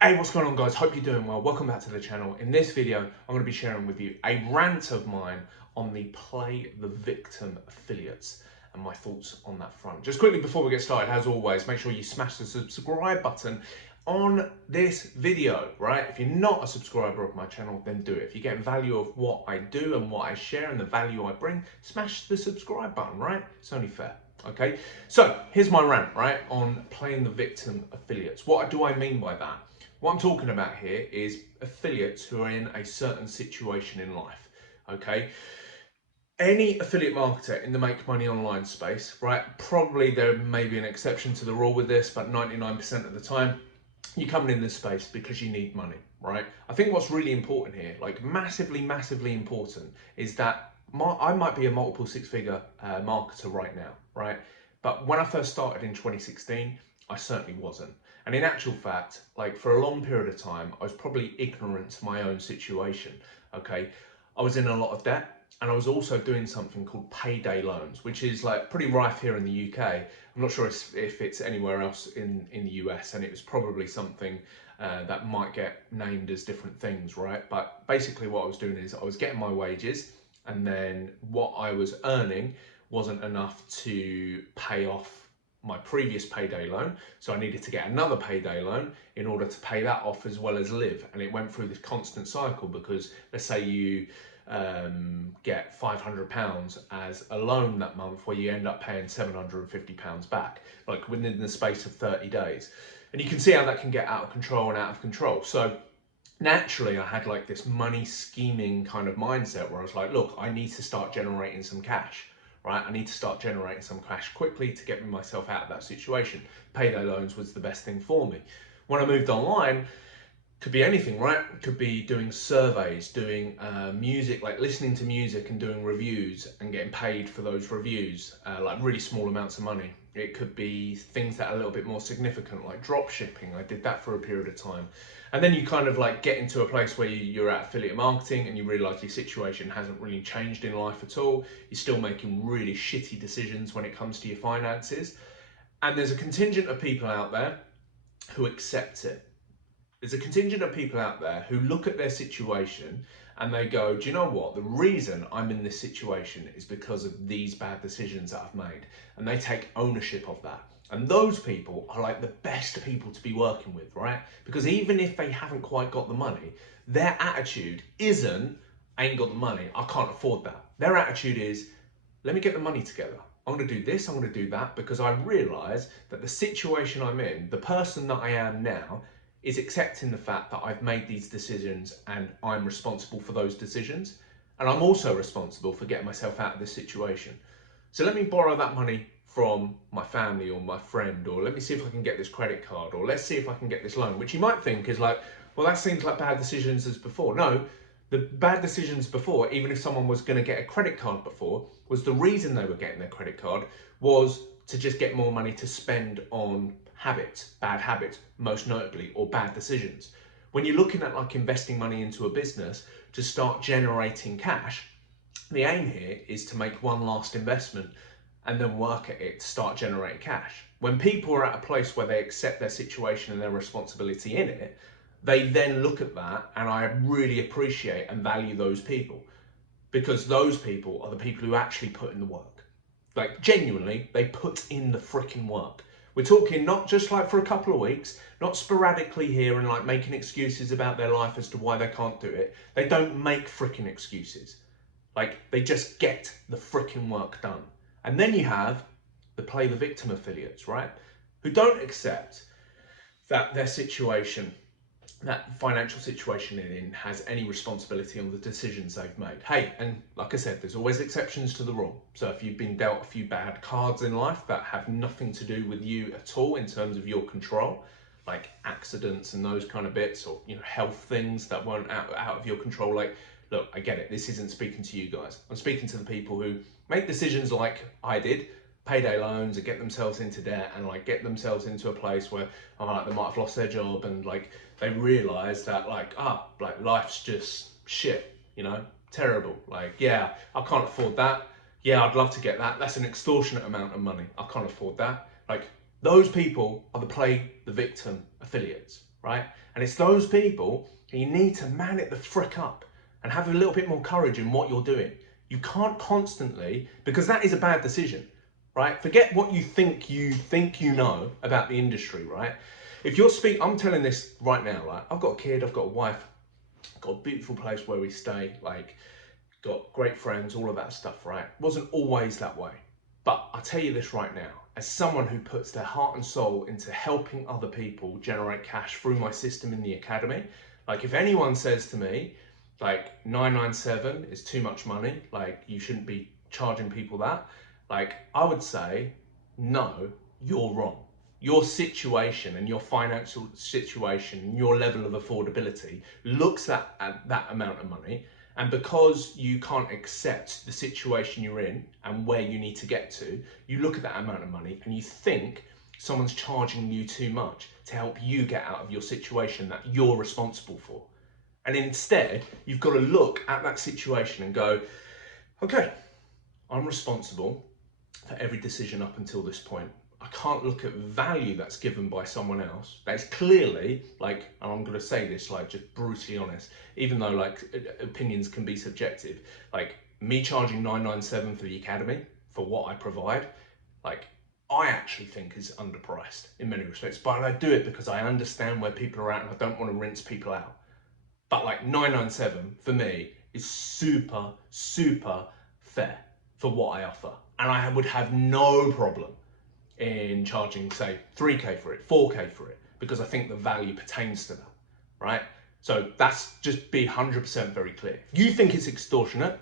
Hey, what's going on, guys? Hope you're doing well. Welcome back to the channel. In this video, I'm going to be sharing with you a rant of mine on the play the victim affiliates and my thoughts on that front. Just quickly before we get started, as always, make sure you smash the subscribe button on this video, right? If you're not a subscriber of my channel, then do it. If you get value of what I do and what I share and the value I bring, smash the subscribe button, right? It's only fair. Okay, so here's my rant, right, on playing the victim affiliates. What do I mean by that? What I'm talking about here is affiliates who are in a certain situation in life, okay? Any affiliate marketer in the make money online space, right? Probably there may be an exception to the rule with this, but 99% of the time, you're coming in this space because you need money, right? I think what's really important here, like massively important, is that I might be a multiple six-figure marketer right now, right? But when I first started in 2016, I certainly wasn't. And in actual fact, like for a long period of time, I was probably ignorant to my own situation, okay? I was in a lot of debt, and I was also doing something called payday loans, which is like pretty rife here in the UK. I'm not sure if it's anywhere else in the US, and it was probably something that might get named as different things, right? But basically what I was doing is I was getting my wages, and then what I was earning wasn't enough to pay off my previous payday loan, so I needed to get another payday loan in order to pay that off as well as live. And it went through this constant cycle because let's say you get £500 as a loan that month, where you end up paying £750 back, like within the space of 30 days. And you can see how that can get out of control and out of control. So naturally I had like this money scheming kind of mindset where I was like, look, I need to start generating some cash, right? I need to start generating some cash quickly to get myself out of that situation. Payday loans was the best thing for me. When I moved online, could be anything, right? Could be doing surveys, doing music, like listening to music and doing reviews and getting paid for those reviews, like really small amounts of money. It could be things that are a little bit more significant, like drop shipping. I did that for a period of time. And then you kind of like get into a place where you're at affiliate marketing and you realize your situation hasn't really changed in life at all. You're still making really shitty decisions when it comes to your finances. And there's a contingent of people out there who accept it. There's a contingent of people out there who look at their situation and they go, do you know what? The reason I'm in this situation is because of these bad decisions that I've made. And they take ownership of that. And those people are like the best people to be working with, right? Because even if they haven't quite got the money, their attitude isn't, I ain't got the money, I can't afford that. Their attitude is, let me get the money together. I'm going to do this, I'm going to do that, because I realise that the situation I'm in, the person that I am now, is accepting the fact that I've made these decisions and I'm responsible for those decisions. And I'm also responsible for getting myself out of this situation. So let me borrow that money from my family or my friend, or let me see if I can get this credit card, or let's see if I can get this loan, which you might think is like, well, that seems like bad decisions as before. No, the bad decisions before, even if someone was going to get a credit card before, was the reason they were getting their credit card was to just get more money to spend on habits, bad habits, most notably, or bad decisions. When you're looking at like investing money into a business to start generating cash, the aim here is to make one last investment and then work at it to start generating cash. When people are at a place where they accept their situation and their responsibility in it, they then look at that, and I really appreciate and value those people, because those people are the people who actually put in the work. Like genuinely, they put in the freaking work. We're talking not just like for a couple of weeks, not sporadically here and like making excuses about their life as to why they can't do it. They don't make freaking excuses. Like they just get the freaking work done. And then you have the play the victim affiliates, right? Who don't accept that their situation, that financial situation they're in, has any responsibility on the decisions they've made. Hey, and like I said, there's always exceptions to the rule. So if you've been dealt a few bad cards in life that have nothing to do with you at all in terms of your control, like accidents and those kind of bits, or health things that weren't out of your control, like, look, I get it. This isn't speaking to you guys. I'm speaking to the people who make decisions like I did, payday loans, and get themselves into debt and like get themselves into a place where they might have lost their job, and like they realize that like life's just shit, terrible. Like, yeah, I can't afford that. Yeah, I'd love to get that. That's an extortionate amount of money. I can't afford that. Like, those people are the play the victim affiliates, right? And it's those people you need to man it the frick up and have a little bit more courage in what you're doing. You can't constantly, because that is a bad decision, right? Forget what you know about the industry, right? If you're I'm telling this right now, like I've got a kid, I've got a wife, I've got a beautiful place where we stay, like got great friends, all of that stuff, right? Wasn't always that way. But I'll tell you this right now, as someone who puts their heart and soul into helping other people generate cash through my system in the academy, like if anyone says to me, like 997 is too much money, like you shouldn't be charging people that, like I would say, no, you're wrong. Your situation and your financial situation and your level of affordability looks at that amount of money, and because you can't accept the situation you're in and where you need to get to, you look at that amount of money and you think someone's charging you too much to help you get out of your situation that you're responsible for. And instead, you've got to look at that situation and go, okay, I'm responsible for every decision up until this point. I can't look at value that's given by someone else. That's clearly, like, and I'm going to say this, like, just brutally honest, even though, like, opinions can be subjective, like, me charging 997 for the academy, for what I provide, like, I actually think is underpriced in many respects, but I do it because I understand where people are at and I don't want to rinse people out. But like 997 for me is super, super fair for what I offer. And I would have no problem in charging, say, 3K for it, 4K for it, because I think the value pertains to that, right? So that's just be 100% very clear. If you think it's extortionate,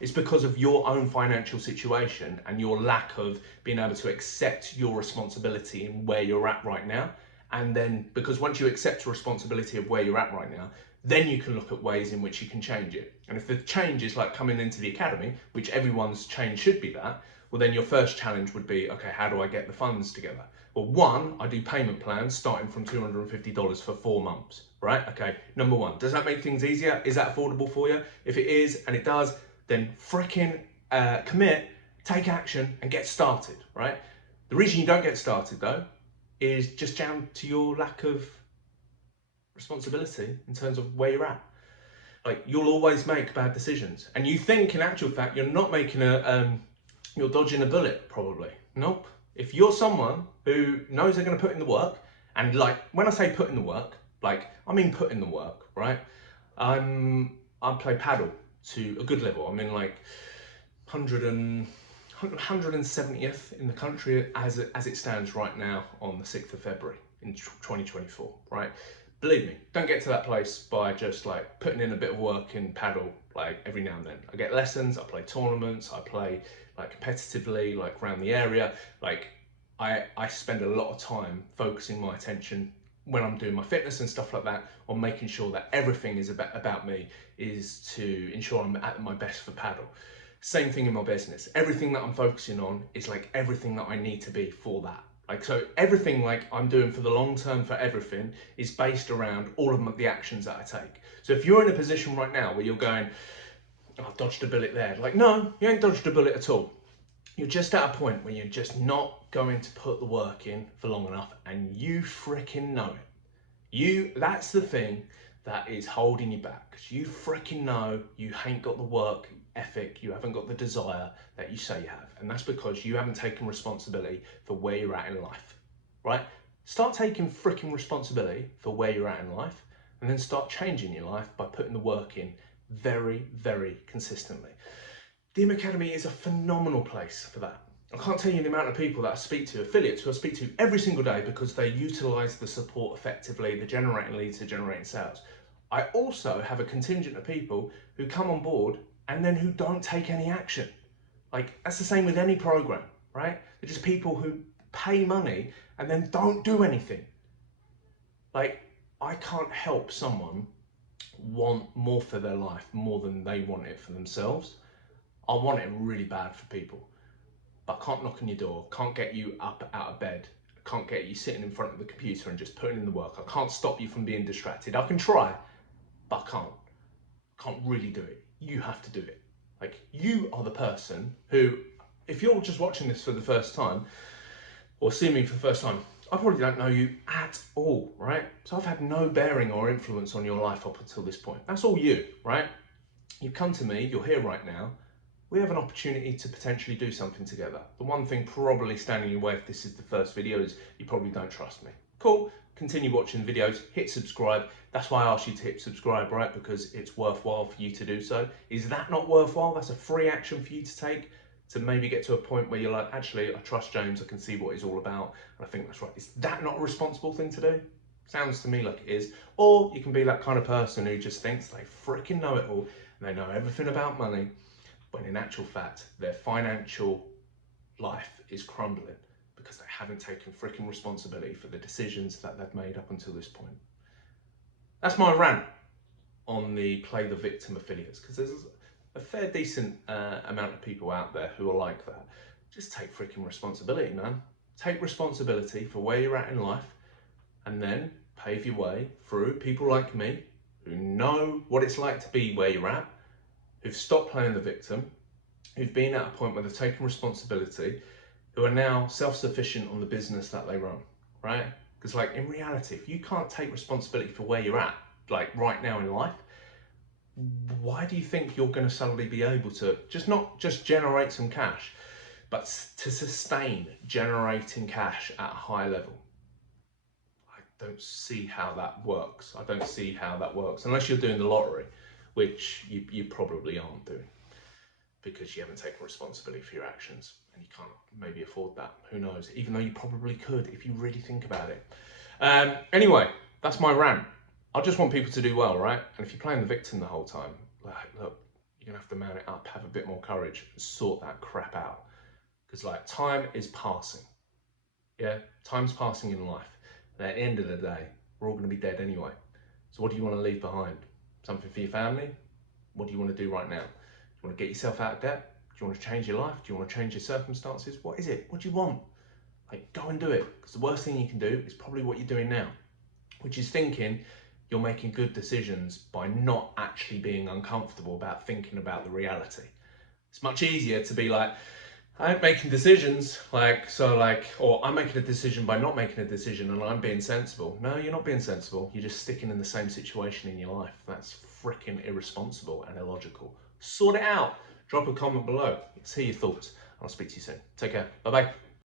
it's because of your own financial situation and your lack of being able to accept your responsibility in where you're at right now. And then because once you accept the responsibility of where you're at right now, then you can look at ways in which you can change it. And if the change is like coming into the academy, which everyone's change should be that, well then your first challenge would be, okay, how do I get the funds together? Well, one, I do payment plans starting from $250 for 4 months, right? Okay, number one, does that make things easier? Is that affordable for you? If it is, and it does, then freaking commit, take action and get started, right? The reason you don't get started though, is just down to your lack of responsibility in terms of where you're at. Like you'll always make bad decisions, and you think in actual fact you're not making you're dodging a bullet probably. Nope. If you're someone who knows they're going to put in the work, and like when I say put in the work, like I mean put in the work, right? I play paddle to a good level. I'm in like 170th in the country as it stands right now on the 6th of February in 2024, right? Believe me, don't get to that place by just like putting in a bit of work in paddle like every now and then. I get lessons, I play tournaments, I play like competitively like around the area. Like I spend a lot of time focusing my attention when I'm doing my fitness and stuff like that on making sure that everything is about me is to ensure I'm at my best for paddle. Same thing in my business. Everything that I'm focusing on is like everything that I need to be for that. Like, so everything like I'm doing for the long term for everything is based around all of the actions that I take. So if you're in a position right now where you're going, oh, I've dodged a bullet there. Like, no, you ain't dodged a bullet at all. You're just at a point where you're just not going to put the work in for long enough, and you freaking know it. That's the thing that is holding you back, because you freaking know you ain't got the work ethic, you haven't got the desire that you say you have, and that's because you haven't taken responsibility for where you're at in life, right? Start taking freaking responsibility for where you're at in life, and then start changing your life by putting the work in very, very consistently. The Academy is a phenomenal place for that. I can't tell you the amount of people that I speak to, affiliates who I speak to every single day, because they utilize the support effectively, the generating leads, the generating sales. I also have a contingent of people who come on board and then who don't take any action. Like that's the same with any program, right? They're just people who pay money and then don't do anything. Like I can't help someone want more for their life more than they want it for themselves. I want it really bad for people, but I can't knock on your door, can't get you up out of bed, can't get you sitting in front of the computer and just putting in the work. I can't stop you from being distracted. I can try, but I can't really do it. You have to do it. Like you are the person who, if you're just watching this for the first time or seeing me for the first time, I probably don't know you at all, right? So I've had no bearing or influence on your life up until this point. That's all you, right? You've come to me, you're here right now. We have an opportunity to potentially do something together. The one thing probably standing in your way if this is the first video is you probably don't trust me. Cool, continue watching the videos, hit subscribe. That's why I asked you to hit subscribe, right? Because it's worthwhile for you to do so. Is that not worthwhile? That's a free action for you to take to maybe get to a point where you're like, actually, I trust James, I can see what he's all about, and I think that's right. Is that not a responsible thing to do? Sounds to me like it is. Or you can be that kind of person who just thinks they freaking know it all, and they know everything about money, when in actual fact, their financial life is crumbling because they haven't taken freaking responsibility for the decisions that they've made up until this point. That's my rant on the play the victim affiliates, because there's a fair decent amount of people out there who are like that. Just take freaking responsibility, man. Take responsibility for where you're at in life, and then pave your way through people like me who know what it's like to be where you're at, who've stopped playing the victim, who've been at a point where they've taken responsibility, who are now self-sufficient on the business that they run, right? Because like in reality, if you can't take responsibility for where you're at, like right now in life, why do you think you're going to suddenly be able to not just generate some cash, but to sustain generating cash at a high level? I don't see how that works. I don't see how that works unless you're doing the lottery, which you probably aren't doing, because you haven't taken responsibility for your actions and you can't maybe afford that. Who knows? Even though you probably could if you really think about it. Anyway, that's my rant. I just want people to do well, right? And if you're playing the victim the whole time, like, look, you're gonna have to man it up, have a bit more courage, and sort that crap out. Because like time is passing. Yeah, time's passing in life. And at the end of the day, we're all gonna be dead anyway. So what do you want to leave behind? Something for your family? What do you want to do right now? Do you want to get yourself out of debt? Do you want to change your life? Do you want to change your circumstances? What is it? What do you want? Like, go and do it. Because the worst thing you can do is probably what you're doing now, which is thinking you're making good decisions by not actually being uncomfortable about thinking about the reality. It's much easier to be like, I'm making decisions, or I'm making a decision by not making a decision and I'm being sensible. No, you're not being sensible. You're just sticking in the same situation in your life. That's freaking irresponsible and illogical. Sort it out. Drop a comment below. Let's hear your thoughts. I'll speak to you soon. Take care. Bye-bye.